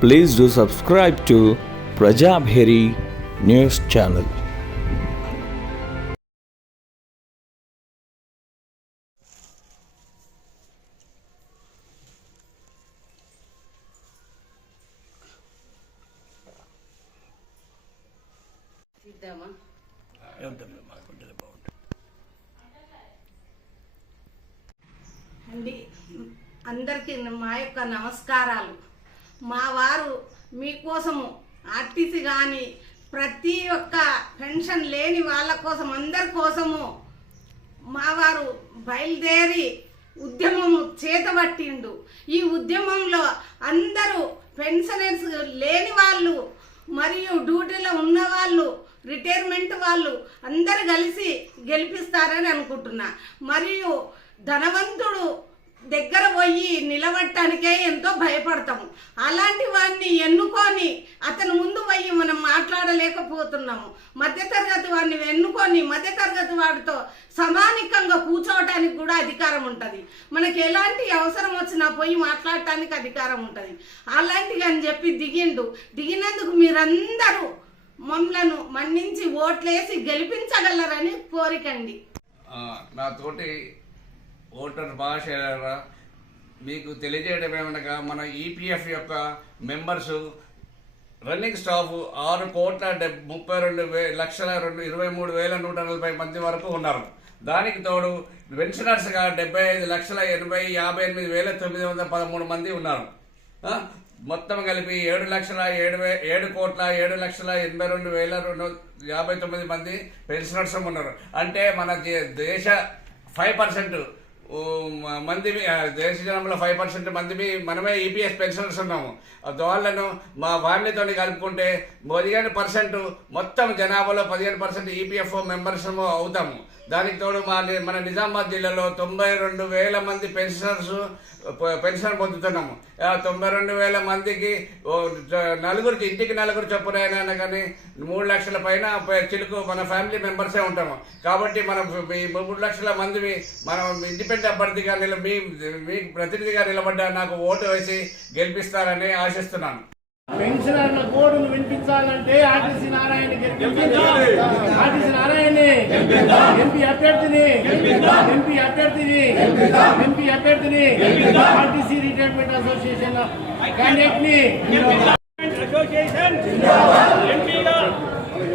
Please do subscribe to Prajabheri News Channel. ఇద్దామా అండి అందరికీ మా యొక్క నమస్కారాలు మా వారు మీకోసము ఆర్టీసీ కానీ ప్రతి ఒక్క పెన్షన్ లేని వాళ్ళ కోసం అందరి కోసము మా వారు బయలుదేరి ఉద్యమము చేతబట్టిండు. ఈ ఉద్యమంలో అందరూ పెన్షనర్స్ లేని వాళ్ళు మరియు డ్యూటీలో ఉన్న వాళ్ళు రిటైర్మెంట్ వాళ్ళు అందరు కలిసి గెలిపిస్తారని అనుకుంటున్నా. మరియు ధనవంతుడు దగ్గర పోయి నిలబడటానికే ఎంతో భయపడతాము. అలాంటి వాడిని ఎన్నుకొని అతని ముందు పోయి మనం మాట్లాడలేకపోతున్నాము. మధ్యతరగతి వాడిని ఎన్నుకొని మధ్యతరగతి వాడితో సమానికంగా కూర్చోవటానికి కూడా అధికారం ఉంటుంది. మనకి ఎలాంటి అవసరం వచ్చినా పోయి మాట్లాడటానికి అధికారం ఉంటుంది. అలాంటివి అని చెప్పి దిగిండు. దిగినందుకు మీరందరూ మమ్మలను మన్నించి ఓట్లేసి గెలిపించగలరని కోరికండి. నాతోటి ఓటర్ భాష మీకు తెలియజేయడం ఏమనగా మన ఈపీఎఫ్ యొక్క మెంబర్స్ రన్నింగ్ స్టాఫ్ ఆరు కోట్ల డెబ్ ముప్పై రెండు వే లక్షల రెండు ఇరవై మూడు వేల నూట నలభై మంది వరకు ఉన్నారు. దానికి తోడు పెన్షనర్స్గా డెబ్బై ఐదు లక్షల ఎనభై యాభై ఎనిమిది వేల తొమ్మిది వందల పదమూడు మంది ఉన్నారు. మొత్తం కలిపి ఏడు లక్షల ఏడు వే ఏడు కోట్ల ఏడు లక్షల ఎనభై రెండు వేల రెండు యాభై తొమ్మిది మంది పెన్షనర్స్ ఉన్నారు. అంటే మన దేశ ఫైవ్ పర్సెంట్ మంది దేశ జనంలో ఫైవ్ పర్సెంట్ మంది మనమే ఈపీఎస్ పెన్షనర్స్ ఉన్నాము. వాళ్ళను మా వారినితో కలుపుకుంటే పదిహేను పర్సెంట్ మొత్తం జనాభాలో పదిహేను పర్సెంట్ ఈపీఎఫ్ మెంబర్స్ అవుతాము. దానికి తోడు మా మన నిజామాబాద్ జిల్లాలో తొంభై రెండు వేల మంది పెన్షనర్స్ పెన్షన్ పొందుతున్నాము. తొంభై రెండు వేల మందికి నలుగురికి ఇంటికి నలుగురు చొప్పున అయినా కానీ మూడు లక్షల పైన చిలుకు మన ఫ్యామిలీ మెంబర్సే ఉంటాము. కాబట్టి మనం ఈ మూడు లక్షల మంది మనం ఇండిపెండెంట్ అభ్యర్థిగా నిల మీ ప్రతినిధిగా నిలబడ్డ నాకు ఓటు వేసి గెలిపిస్తారని ఆశిస్తున్నాను. పెన్షనర్ల కోడును వినిపించాలంటే ఆర్టీసీ నారాయణ గెలిపించాలి. ఆర్టీసీ నారాయణని ఎంపీ అభ్యర్థిని ఎంపీ అభ్యర్థిని ఎంపీ అభ్యర్థిని ఆర్టీసీ రిటైర్మెంట్ అసోసియేషన్ క్యాండిడేట్ని అసోసియేషన్ ఎంపీగా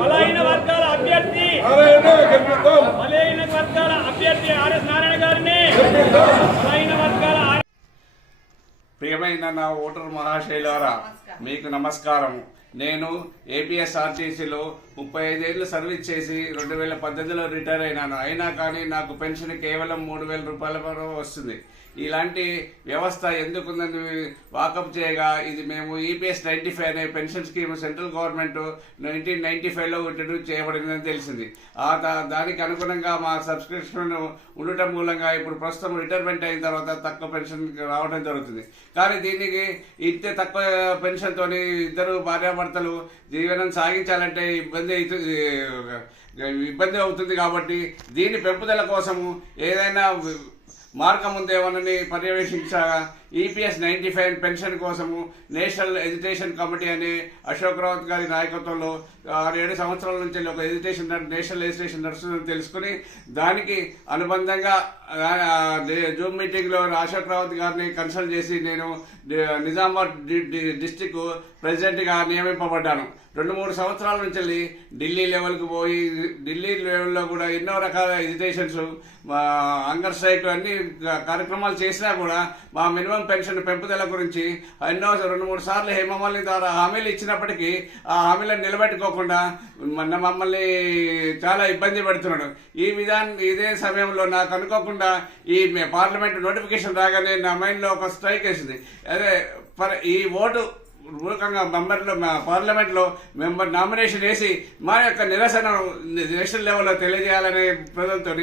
బలహీన వర్గాల అభ్యర్థి బలహీన వర్గాల అభ్యర్థి ఆర్ఎస్ నారాయణ గారిని బలహీన వర్గాల ఆర్- ప్రియమైన నా ఓటర్ మహాశైలారా మీకు నమస్కారం నేను ఏపీఎస్ఆర్టీసీలో ముప్పై ఐదేళ్ళు సర్వీస్ చేసి రెండు వేల పద్దెనిమిదిలో రిటైర్ అయినాను. అయినా కానీ నాకు పెన్షన్ కేవలం మూడు వేల రూపాయల వరకు వస్తుంది. ఇలాంటి వ్యవస్థ ఎందుకుందని వాకప్ చేయగా ఇది మేము ఈపీఎస్ నైంటీ ఫైవ్ అనే pension scheme central government nineteen ninety ఫైవ్లో ఇంట్రడ్యూస్ చేయబడిందని తెలిసింది. ఆ దానికి అనుగుణంగా మా సబ్స్క్రిప్షన్ ఉండటం మూలంగా ఇప్పుడు ప్రస్తుతం రిటైర్మెంట్ అయిన తర్వాత తక్కువ పెన్షన్ రావడం జరుగుతుంది. కానీ దీనికి ఇంతే తక్కువ పెన్షన్తో ఇద్దరు భార్యాభర్తలు జీవనం సాగించాలంటే ఇబ్బంది అవుతుంది ఇబ్బంది అవుతుంది కాబట్టి దీని పెంపుదల కోసము ఏదైనా మార్గం ఉందేమోనని పర్యవేక్షించగా ఈపీఎస్ నైన్టీ ఫైవ్ పెన్షన్ కోసము నేషనల్ ఎడ్యుటేషన్ కమిటీ అని అశోక్ రావత్ గారి నాయకత్వంలో ఆరు ఏడు సంవత్సరాల నుంచి ఒక ఎడ్యుటేషన్ నేషనల్ ఎడ్యుటేషన్ నడుస్తుందని తెలుసుకుని దానికి అనుబంధంగా జూమ్ మీటింగ్లో అశోక్ రావత్ గారిని కన్సల్ట్ చేసి నేను నిజామాబాద్ డిస్టిక్ ప్రెసిడెంట్గా నియమింపబడ్డాను. రెండు మూడు సంవత్సరాల నుంచి వెళ్ళి ఢిల్లీ లెవెల్కి పోయి ఢిల్లీ లెవెల్లో కూడా ఎన్నో రకాల ఎడ్యుటేషన్స్ అంగర్ స్ట్రైక్ అన్ని కార్యక్రమాలు చేసినా కూడా మా మినిమం పెన్షన్ పెంపుదల గురించి ఎన్నో రెండు మూడు సార్లు మమ్మల్ని ద్వారా హామీలు ఇచ్చినప్పటికీ ఆ హామీలను నిలబెట్టుకోకుండా మన మమ్మల్ని చాలా ఇబ్బంది పెడుతున్నాడు. ఈ విధానం ఇదే సమయంలో నాకు అనుకోకుండా ఈ పార్లమెంట్ నోటిఫికేషన్ రాగానే నా మైండ్లో ఒక స్ట్రైక్ వేసింది. అదే ఈ ఓటు మూలకంగా మెంబర్లో మా పార్లమెంట్లో మెంబర్ నామినేషన్ వేసి మా యొక్క నిరసన నేషనల్ లెవెల్లో తెలియజేయాలనే ప్రజలతో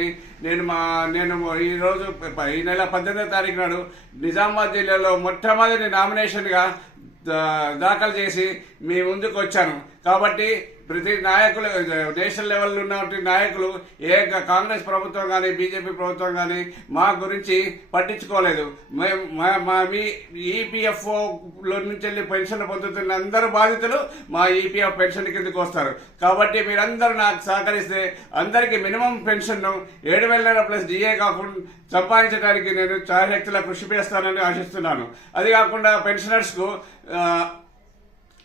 నేను మా నేను ఈరోజు ఈ నెల పద్దెనిమిదో తారీఖు నాడు నిజామాబాద్ జిల్లాలో మొట్టమొదటి నామినేషన్గా దా- దాఖలు చేసి మీ ముందుకు వచ్చాను. కాబట్టి ప్రతి నాయకులు నేషనల్ లెవెల్లో ఉన్నటువంటి నాయకులు ఏ కాంగ్రెస్ ప్రభుత్వం కానీ బీజేపీ ప్రభుత్వం కానీ మా గురించి పట్టించుకోలేదు. మేము మా- మా మీ ఈపీఎఫ్ఓలో నుంచి వెళ్ళి పెన్షన్ పొందుతున్న అందరు బాధితులు మా ఈపీఎఫ్ పెన్షన్ కిందకి వస్తారు. కాబట్టి మీరందరూ నాకు సహకరిస్తే అందరికీ మినిమం పెన్షన్ను ఏడు వేల ప్లస్ డిఏ కాకుండా సంపాదించడానికి నేను చాయశక్తిలా కృషి చేస్తానని ఆశిస్తున్నాను. అది కాకుండా పెన్షనర్స్కు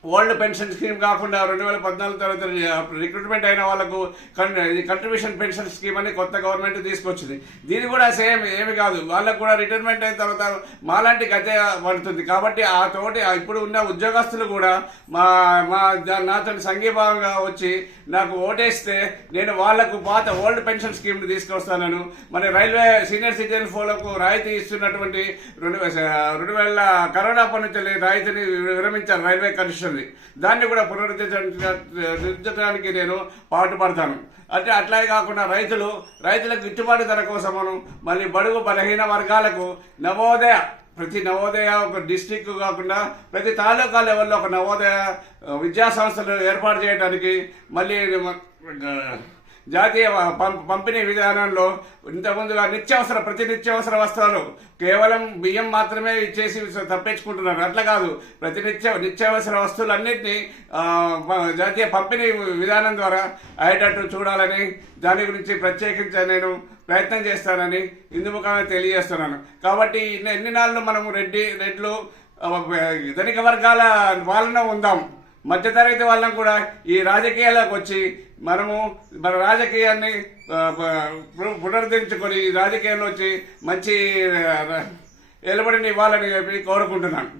ఓల్డ్ పెన్షన్ స్కీమ్ కాకుండా రెండు వేల పద్నాలుగు తర్వాత రిక్రూట్మెంట్ అయిన వాళ్ళకు కంట్రిబ్యూషన్ పెన్షన్ స్కీమ్ అని కొత్త గవర్నమెంట్ తీసుకొచ్చింది. దీని కూడా సేమ్ ఏమి కాదు. వాళ్ళకు కూడా రిటైర్మెంట్ అయిన తర్వాత మాలాంటి గతే పడుతుంది. కాబట్టి ఆ తోటి ఆ ఇప్పుడు ఉన్న ఉద్యోగస్తులు కూడా మా మా నాతో సంఘీభావంగా వచ్చి నాకు ఓటేస్తే నేను వాళ్ళకు పాత ఓల్డ్ పెన్షన్ స్కీమ్ తీసుకొస్తాను మరి రైల్వే సీనియర్ సిటిజన్ ఫోలకు రాయితీ ఇస్తున్నటువంటి రెండు రెండు వేల కరోనా పని నుంచి రాయితీని విరమించారు రైల్వే కమిషన్ దాన్ని కూడా పునరుద్ధరించడానికి నేను పాటుపడతాను అంటే అట్లాగే కాకుండా రైతులు రైతులకు గిట్టుబాటు ధర కోసమను మళ్ళీ బడుగు బలహీన వర్గాలకు నవోదయ ప్రతి నవోదయ ఒక డిస్టిక్ కాకుండా ప్రతి తాలూకా లెవెల్లో ఒక నవోదయ విద్యా సంస్థలు ఏర్పాటు చేయడానికి మళ్ళీ జాతీయ పంపిణీ విధానంలో ఇంతకుముందుగా నిత్యావసర ప్రతి నిత్యావసర వస్త్రాలు కేవలం బియ్యం మాత్రమే ఇచ్చేసి తప్పించుకుంటున్నారు. అట్లా కాదు. ప్రతి నిత్య నిత్యావసర వస్తువులన్నింటినీ జాతీయ పంపిణీ విధానం ద్వారా అయ్యేటట్టు చూడాలని దాని గురించి ప్రత్యేకించి నేను ప్రయత్నం చేస్తానని ఇందుముఖంగా తెలియజేస్తున్నాను. కాబట్టి ఎన్ని నాళ్ళు మనము రెడ్డి రెడ్లు ధనిక వర్గాల వాళ్ళనే ఉందాం. మధ్యతరగతి వాళ్ళం కూడా ఈ రాజకీయాలకు వచ్చి మనము మన రాజకీయాన్ని పునరుద్ధరించుకొని ఈ రాజకీయాల్లో వచ్చి మంచి నిలబడిని ఇవ్వాలని చెప్పి కోరుకుంటున్నాను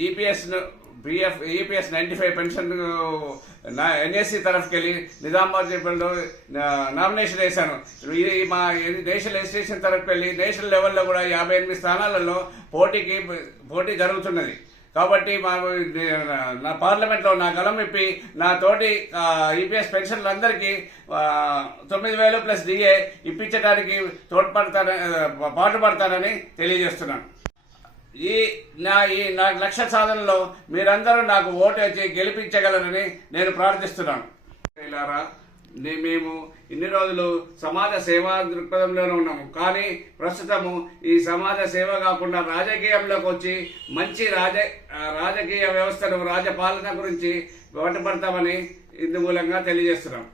EPS PF EPS ninety five pension నా ఎన్ఎస్సి తరఫుకి వెళ్ళి నిజామాబాద్ జిల్లాలో నామినేషన్ వేశాను. ఇది మా నేషనల్ ఎడ్యుకేషన్ తరఫుకి వెళ్ళి నేషనల్ లెవెల్లో కూడా యాభై ఎనిమిది స్థానాలలో పోటీకి పోటీ జరుగుతున్నది. కాబట్టి మా నా పార్లమెంట్లో నా గలం ఇప్పి నా తోటి ఈపీఎస్ పెన్షన్లందరికీ అందరికీ తొమ్మిది వేలు ప్లస్ డిఏ ఇప్పించడానికి తోడ్పడతానని పాటుపడతానని తెలియజేస్తున్నాను. ఈ నా ఈ నా లక్ష్య సాధనలో మీరందరూ నాకు ఓటు గెలిపించగలరని నేను ప్రార్థిస్తున్నాను. మేము ఇన్ని రోజులు సమాజ సేవా దృక్పథంలోనే ఉన్నాము. కానీ ప్రస్తుతము ఈ సమాజ సేవ కాకుండా రాజకీయంలోకి వచ్చి మంచి రాజ రాజకీయ వ్యవస్థను రాజపాలన గురించి పడతామని ఇందు మూలంగా తెలియజేస్తున్నాం.